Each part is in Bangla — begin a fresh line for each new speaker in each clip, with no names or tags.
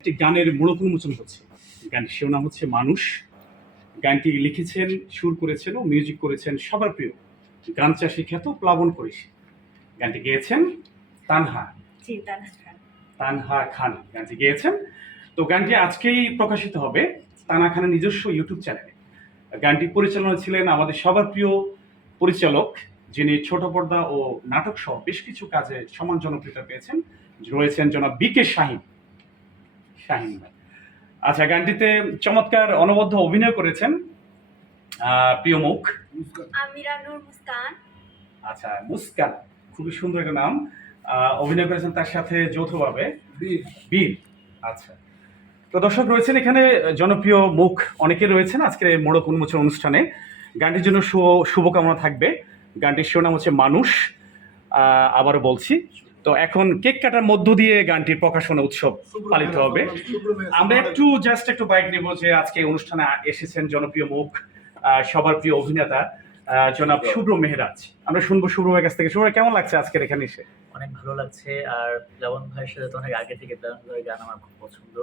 একটি গানের মোড়ক উন্মোচন হচ্ছে। গানটির শিরোনাম হচ্ছে মানুষ গানটি লিখেছেন সুর করেছেন ও মিউজিক করেছেন সবার প্রিয় গান চাষি খ্যাত প্লাবন করিসি গানটি গেয়েছেন তানহা। তানহা খান। গানটি গেয়েছেন। তো গানটি আজকেই প্রকাশিত হবে তানহা খানের নিজস্ব ইউটিউব চ্যানেলে। গানটি পরিচালনা ছিলেন আমাদের সবার প্রিয় পরিচালক যিনি ছোট পর্দা ও নাটক সহ বেশ কিছু কাজে সমান জনপ্রিয়তা পেয়েছেন রয়েছেন জনাব বিকে শাহিন। শাহিন ভাই। আচ্ছা গানটিতে চমৎকার অনবদ্য অভিনয় করেছেন প্রিয় মুখ।
আমিরা নূর মুস্কান।
আচ্ছা মুস্কান খুবই সুন্দর একটা নাম। অভিনয় করেছেন তার সাথে যৌথভাবে। বীর। আচ্ছা। তো দর্শক রয়েছেন এখানে জনপ্রিয় মুখ অনেকে রয়েছেন আজকের এই মোড়ক উন্মোচন অনুষ্ঠানে। গানটির জন্য শুভ- শুভকামনা থাকবে। গানটির শিরোনাম হচ্ছে মানুষ। আহ, আবারও বলছি তো এখন কেক কাটার মধ্য দিয়ে গানটির প্রকাশনা উৎসব পালিত হবে। আমরা একটু জাস্ট একটু বাইক নেব যে আজকে অনুষ্ঠানে এসেছেন জনপ্রিয় মুখ সবার প্রিয় অভিনেতা জনাব শুভ্র। মেহরাজ। আমরা শুনব শুভ্র ভাইয়ের কাছ থেকে। শুভ্র কেমন লাগছে আজকের এখানে এসে?
অনেক ভালো লাগছে। আর প্লাবন ভাইয়ের সাথে তো অনেক আগে থেকে প্লাবন ভাইয়ের গান আমার খুব পছন্দ।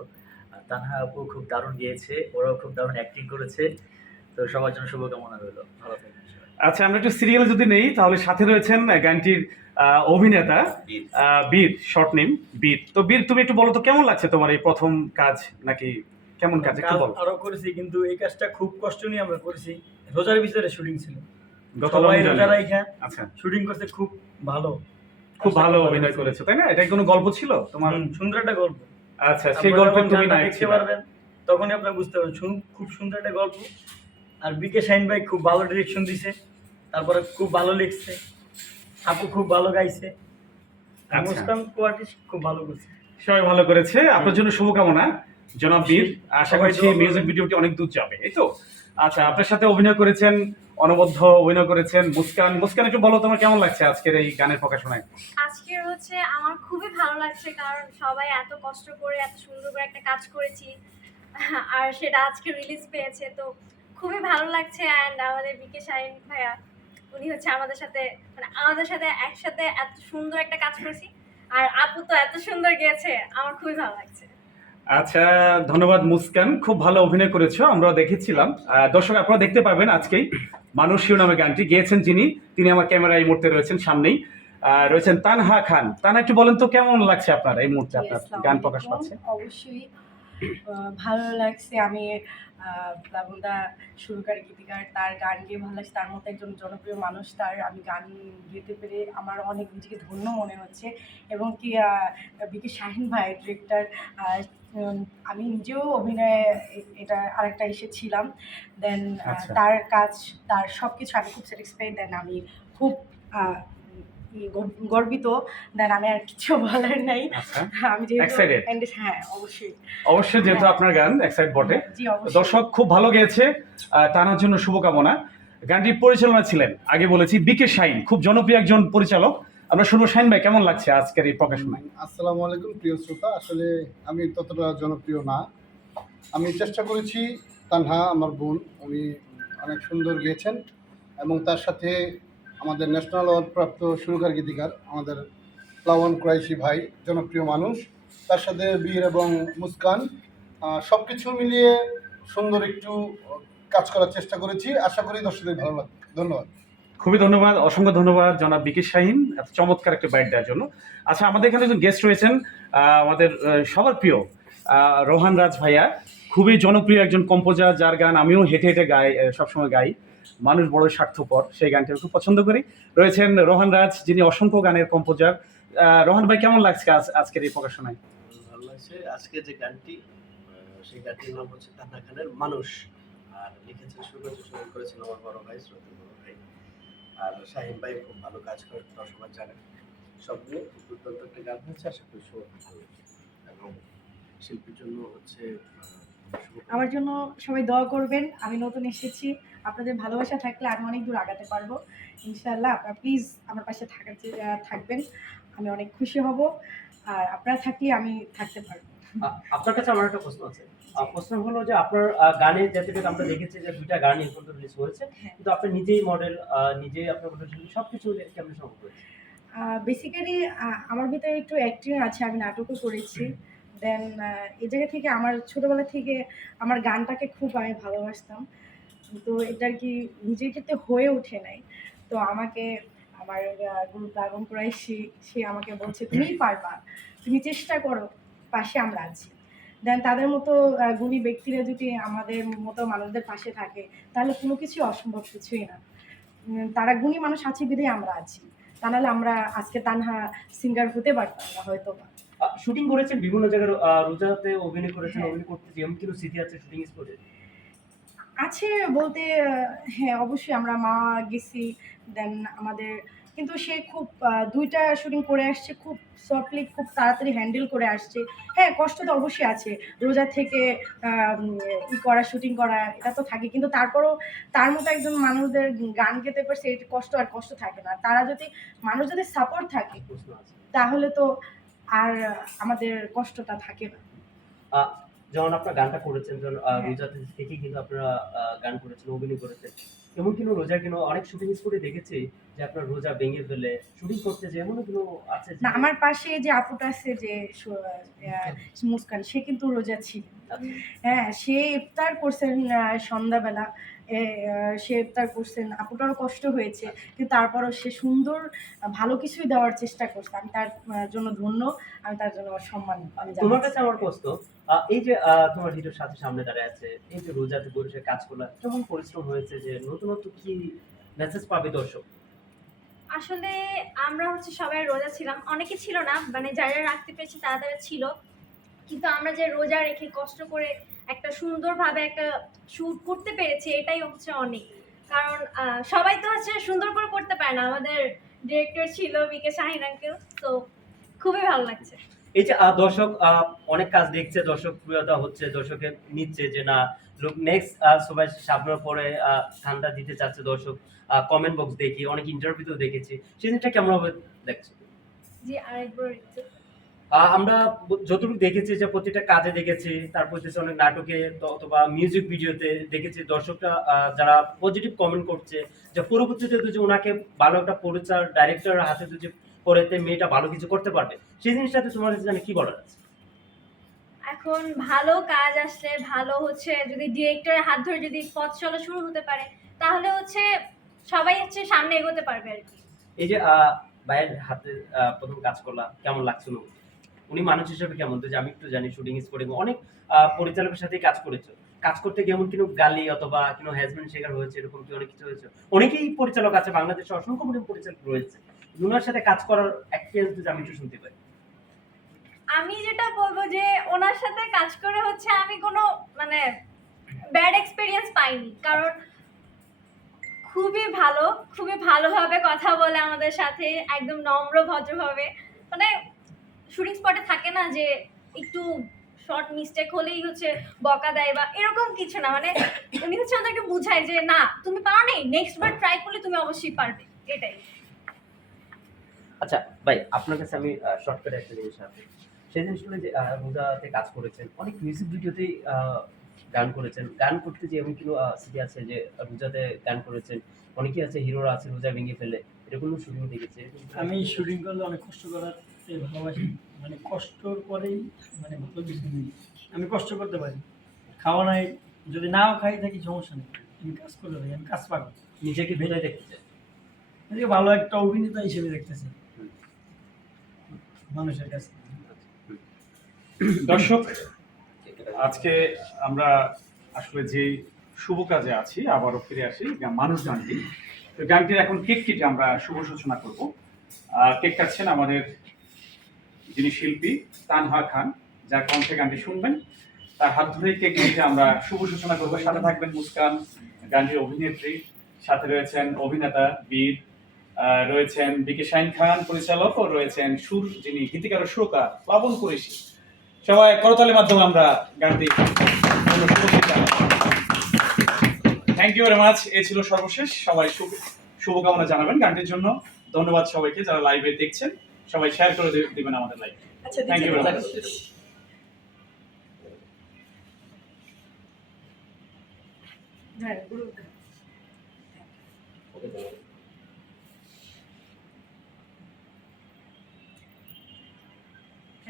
আর তানহা আপু খুব দারুণ গিয়েছে। ওরাও খুব দারুণ অ্যাক্টিং করেছে। তো সবার জন্য শুভকামনা রইল। ভালো সবাই।
আচ্ছা আমরা একটু সিরিয়াল যদি নেই তাহলে সাথে রয়েছেন গানটির অভিনেতা বীর শর্ট নেম বীর তো বীর তুমি একটু বলো তো কেমন লাগছে তোমার এই প্রথম কাজ? নাকি কেমন কাজ? একটু বলো।
আরও করেছি কিন্তু এই কাজটা খুব কষ্ট নিয়ে আমরা করেছি। রোজার ভিতরে শুটিং ছিল।
গত
সবাই
রমজানে।
রোজা রাইখা
আচ্ছা।
শুটিং করতে খুব ভালো।
খুব ভালো অভিনয় করেছ তাই না? এটা কোনো গল্প ছিল তোমার?
সুন্দর একটা গল্প।
আচ্ছা সেই
আপনারা
গল্পে
যখন
তুমি নায়ক
দেখতে পারবেন তখনই আপনারা বুঝতে পারবেন খুব সুন্দর একটা গল্প। আর বিকে শাইন ভাই খুব ভালো ডিরেকশন দিছে তারপরে খুব ভালো লিখছে আপু খুব ভালো গাইছে।
আচ্ছা।
কোয়ার্টিস খুব ভালো করছে।
সবাই ভালো করেছে। আপনার জন্য শুভকামনা জনাব বীর। আশা করছি মিউজিক ভিডিওটি অনেক দূর যাবে এই তো? আচ্ছা আপনার সাথে অভিনয় করেছেন অনবদ্য অভিনয় করেছেন মুস্কান। মুস্কান একটু বলো তোমার কেমন লাগছে আজকের এই গানের প্রকাশনায়?
আজকের হচ্ছে আমার খুবই ভালো লাগছে কারণ সবাই এত কষ্ট করে এত সুন্দর করে একটা কাজ করেছি আর সেটা আজকে রিলিজ পেয়েছে তো খুবই ভালো লাগছে অ্যান্ড আমাদের বিকে শাহিন ভাইয়া উনি হচ্ছে আমাদের সাথে মানে আমাদের সাথে একসাথে এত সুন্দর একটা কাজ করেছি। আর আপু তো এত সুন্দর গেছে আমার খুবই ভালো লাগছে।
আচ্ছা ধন্যবাদ মুস্কান খুব ভালো অভিনয় করেছ আমরা দেখেছিলাম। দর্শক আপনারা দেখতে পাবেন আজকেই মানুষীয় নামে গানটি গেয়েছেন যিনি তিনি আমার ক্যামেরা এই মুহূর্তে রয়েছেন সামনেই। রয়েছেন তানহা খান। তানহা একটু বলেন তো কেমন লাগছে আপনার এই মুহূর্তে আপনার গান প্রকাশ। পাচ্ছে?
অবশ্যই ভালো লাগছে। আমি প্লাবনদা সুরকার গীতিকার তার গান গিয়ে ভালো লাগছে। তার মতো একজন জনপ্রিয় মানুষ তার আমি গান গেতে পেরে আমার অনেক নিজেকে ধন্য মনে হচ্ছে। এবং কি বিকে শাহিন ভাই ডিরেক্টর আমি নিজেও অভিনয়ে এটা আরেকটা এসেছিলাম দেন
আচ্ছা।
তার কাজ তার সব কিছু আমি খুব স্যাটিসফাইড দেন আমি খুব গর্বিত। দেন আমি আর কিছু বলার নাই।
আচ্ছা।
আমি যেহেতু? হ্যাঁ অবশ্যই।
অবশ্যই যেহেতু
হ্যাঁ।
আপনার গান এক সাইড বটে দর্শক খুব ভালো গেয়েছে। তানার জন্য শুভকামনা। গানটির পরিচালনা ছিলেন আগে বলেছি বিকে শাইন খুব জনপ্রিয় একজন পরিচালক। আমরা শুনব শাইন ভাই কেমন লাগছে আজকের এই প্রকাশনায়?
আসসালামু আলাইকুম প্রিয় শ্রোতা। আসলে আমি ততটা জনপ্রিয় না। আমি চেষ্টা করেছি তানহা আমার বোন উনি অনেক সুন্দর গেয়েছেন এবং তার সাথে আমাদের ন্যাশনাল অ্যাওয়ার্ড প্রাপ্ত সুরকার গীতিকার, আমাদের প্লাওয়ান ক্রাইশি ভাই, জনপ্রিয় মানুষ। তার সাথে বীর এবং মুস্কান সব কিছু মিলিয়ে সুন্দর একটু কাজ করার চেষ্টা করেছি। আশা করি দর্শকদের ভালো লাগবে ধন্যবাদ।
খুবই ধন্যবাদ, অসংখ্য ধন্যবাদ জনাব বিকি শাহিন, এত চমৎকার একটা বাইট দেওয়ার জন্য। আচ্ছা আমাদের এখানে একজন গেস্ট রয়েছেন আমাদের সবার প্রিয় রোহান রাজ ভাইয়া। খুবই জনপ্রিয় একজন কম্পোজার যার গান আমিও হেঁটে হেঁটে গাই সবসময় গাই। মানুষ বড় স্বার্থপর সেই গানটি আমি খুব পছন্দ করি। রয়েছেন রোহান রাজ যিনি অসংখ্য গানের কম্পোজার রোহান ভাই কেমন লাগছে আজ- আজকের এই প্রকাশনায়?
ভালো লাগছে। আজকে যে গানটি সেই গানটির নাম হচ্ছে তান্না খানের মানুষ। আর লিখেছেন সুগত সুর করেছেন আমার বড় ভাই শ্রদ্ধেয় বড় ভাই। আর শাহিন ভাই খুব ভালো কাজ করে সবাই জানেন। সব নিয়ে দুর্দান্ত একটা গান হয়েছে আশা করি সবাই ভালো এবং শিল্পীর জন্য হচ্ছে
আমার জন্য সবাই দোয়া করবেন আমি নতুন এসেছি। আপনাদের ভালোবাসা থাকলে আমি অনেক দূর আগাতে পারব। ইনশাল্লাহ আপনারা প্লিজ আমার পাশে থাকার থাকবেন। আমি অনেক খুশি হব আর আপনারা থাকলে আমি থাকতে পারব।
আপনার কাছে আমার একটা প্রশ্ন আছে। প্রশ্ন হলো যে আপনার আ, গানে যেহেতু আমরা দেখেছি যে দুইটা গান এখন পর্যন্ত রিলিজ হয়েছে
হ্যাঁ।
কিন্তু আপনি নিজেই মডেল নিজেই আপনার মডেল সব কিছু কেমন সম্ভব করেছে
বেসিক্যালি আমার ভিতরে একটু অ্যাক্টিং আছে আমি নাটকও করেছি। দেন এই জায়গা থেকে আমার ছোটোবেলা থেকে আমার গানটাকে খুব আমি ভালোবাসতাম। তো এটা আর কি নিজের ক্ষেত্রে হয়ে ওঠে নাই। তো আমাকে আমার গুরু প্লাবন করাই সে সে আমাকে বলছে তুমি পারবা তুমি চেষ্টা করো পাশে আমরা আছি। দেন তাদের মতো গুণী ব্যক্তিরা যদি আমাদের মতো মানুষদের পাশে থাকে তাহলে কোনো কিছু অসম্ভব কিছুই না। তারা গুণী মানুষ আছে বিধেই আমরা আছি। তা নাহলে আমরা আজকে তানহা সিঙ্গার হতে পারতাম না হয়তো বা
শুটিং করেছেন বিভিন্ন জায়গায় রোজাতে অভিনয় করেছেন
হ্যাঁ।
অভিনয় করতে যেমন কিন্তু স্মৃতি আছে শুটিং স্পটে
আছে বলতে হ্যাঁ অবশ্যই আমরা মা গেছি দেন আমাদের কিন্তু সে খুব দুইটা শুটিং করে আসছে খুব সফটলি খুব তাড়াতাড়ি হ্যান্ডেল করে আসছে। হ্যাঁ কষ্ট তো অবশ্যই আছে রোজা থেকে ই করা শুটিং করা এটা তো থাকে কিন্তু তারপরও তার মতো একজন মানুষদের গান গেতে পারছে এটা কষ্ট আর কষ্ট থাকে না। তারা যদি মানুষ যদি সাপোর্ট থাকে তাহলে তো আর আমাদের কষ্টটা থাকে না।
যেমন আপনার গানটা করেছেন যেমন আহ,
হ্যাঁ।
রোজাতে থেকেই কিন্তু আপনারা গান করেছেন অভিনয় করেছেন এমন কিন্তু রোজা কিন্তু অনেক শুটিং স্পটে দেখেছি যে আপনার রোজা ভেঙে ফেলে শুটিং করতে যে এমনও কিন্তু আছে
না আমার পাশে যে আপুটা আছে যে মুস্কান সে কিন্তু রোজা ছিল। হ্যাঁ সে ইফতার করছেন সন্ধ্যাবেলা। সে ইফতার করছেন আপুটারও কষ্ট হয়েছে কিন্তু তারপরও সে সুন্দর ভালো কিছুই দেওয়ার চেষ্টা করছে। আমি তার জন্য ধন্য আমি তার জন্য সম্মান আমি
তোমার কাছে আমার আহ, এই যে তোমার হিরোর সাথে সামনে দাঁড়িয়ে আছে এই যে রোজাতে বসে কাজ করলা কেমন পরিশ্রম হয়েছে যে নতুনত্ব কি মেসেজ পাবে দর্শক?
আসলে আমরা হচ্ছে সবাই রোজা ছিলাম। অনেকে ছিল না মানে যারা রাখতে পেরেছি তারা তারা ছিল। কিন্তু আমরা যে রোজা রেখে কষ্ট করে একটা সুন্দরভাবে একটা শ্যুট করতে পেরেছি, এটাই হচ্ছে অনেক। কারণ সবাই তো হচ্ছে সুন্দর করে করতে পারে না। আমাদের ডিরেক্টর ছিল বিকে শাহিন আঙ্কেল তো খুবই ভালো লাগছে।
এই যে দর্শক অনেক কাজ দেখছে দর্শক প্রিয়তা হচ্ছে দর্শকে নিচ্ছে যে না লোক নেক্সট সবাই সামনের পরে ঠান্ডা দিতে চাচ্ছে দর্শক কমেন্ট বক্স দেখি অনেক ইন্টারভিউতেও দেখেছি। সেই জিনিসটা কেমন হবে দেখছ?
জি আরেকবার
আমরা যতটুকু দেখেছি যে প্রতিটা কাজে দেখেছি তারপর হচ্ছে অনেক নাটকে অথবা মিউজিক ভিডিওতে দেখেছি দর্শকরা যারা পজিটিভ কমেন্ট করছে যে পরবর্তীতে যদি ওনাকে ভালো একটা পরিচার ডাইরেক্টরের হাতে যদি পড়েতে মেয়েটা ভালো কিছু করতে পারবে। সেই জিনিসটাতে তোমার কাছে জানি কি বলার আছে?
এখন ভালো কাজ আসলে ভালো হচ্ছে যদি ডিরেক্টরের হাত ধরে যদি পথ চলা শুরু হতে পারে তাহলে হচ্ছে সবাই হচ্ছে সামনে এগোতে পারবে আর কি।
এই যে ভাইয়ের হাতে প্রথম কাজ করলাম কেমন লাগছিল উনি? মানুষ হিসেবে কেমন? তো যে আমি একটু জানি শুটিং স্পটে অনেক পরিচালকের সাথেই কাজ করেছ। কাজ করতে গিয়ে এমন গালি অথবা কোনো হ্যাজমেন্ট শিকার হয়েছে এরকম কি অনেক কিছু হয়েছে? অনেকেই পরিচালক আছে বাংলাদেশে অসংখ্য পরিচালক রয়েছে। ওনার সাথে কাজ করার এক্সপিরিয়েন্স যদি আমি একটু শুনতে পাই।
আমি যেটা বলব যে, ওনার সাথে কাজ করে হচ্ছে আমি কোনো মানে ব্যাড এক্সপিরিয়েন্স পাইনি। কারণ খুবই ভালো, খুবই ভালোভাবে কথা বলে আমাদের সাথে, একদম নম্র, ভদ্রভাবে। মানে শুটিং স্পটে থাকে না যে, একটু শর্ট মিস্টেক হলেই হচ্ছে বকা দেয় বা এরকম কিছু না। মানে উনি হচ্ছে আমাদেরকে বুঝায় যে, না, তুমি পারো নেই নেক্সট বার ট্রাই করলে তুমি অবশ্যই পারবে। এটাই।
আচ্ছা ভাই আপনার কাছে আমি শর্টকাটে একটা জিনিস আছে সেই জিনিসগুলো যে রোজাতে কাজ করেছেন অনেক মিউজিক ভিডিওতেই গান করেছেন। গান করতে যে এমন কোনো সিটি আছে যে রোজাতে গান করেছেন? অনেকেই আছে হিরোরা আছে রোজা ভেঙে ফেলে। এরকম শুটিং দেখেছি।
আমি শুটিং করলে অনেক কষ্ট করার ভালোবাসি। মানে কষ্টর পরেই মানে ভালো কিছু নেই। আমি কষ্ট করতে পারি। খাওয়া নাই যদি নাও খাই থাকি সমস্যা নেই। আমি কাজ করতে পারি আমি কাজ পাবো
নিজেকে ভেজাই দেখতে চাই
ভালো একটা অভিনেতা হিসেবে দেখতেছি। মানুষের কাছে।
দর্শক, আজকে আমরা আসলে যে শুভ কাজে আছি, আবারও ফিরে আসি মানুষ গানটি। তো গানটির এখন কেক কেটে আমরা শুভ সূচনা করব। কেক কাটছেন আমাদের যিনি শিল্পী, তানহা খান, যার কণ্ঠে গানটি শুনবেন। তার হাত ধরে কেক কেটে আমরা শুভ সূচনা করব। সাথে থাকবেন মুস্কান, গানটির অভিনেত্রী। সাথে রয়েছেন অভিনেতা বীর রয়েছেন বিকে শাইন খান পরিচালক ও রয়েছেন সুর যিনি গীতিকার ও সুরকার প্লাবন কুরেশি। সবাই করতালের মাধ্যমে আমরা গানটি থ্যাংক ইউ ভেরি মাচ এ ছিল সর্বশেষ। সবাই শুভ শুভকামনা জানাবেন গানটির জন্য। ধন্যবাদ সবাইকে যারা লাইভে দেখছেন। সবাই শেয়ার করে দিবেন আমাদের লাইভ
আচ্ছা
থ্যাংক ইউ ভেরি মাচ
হ্যাঁ গুরু।
ওকে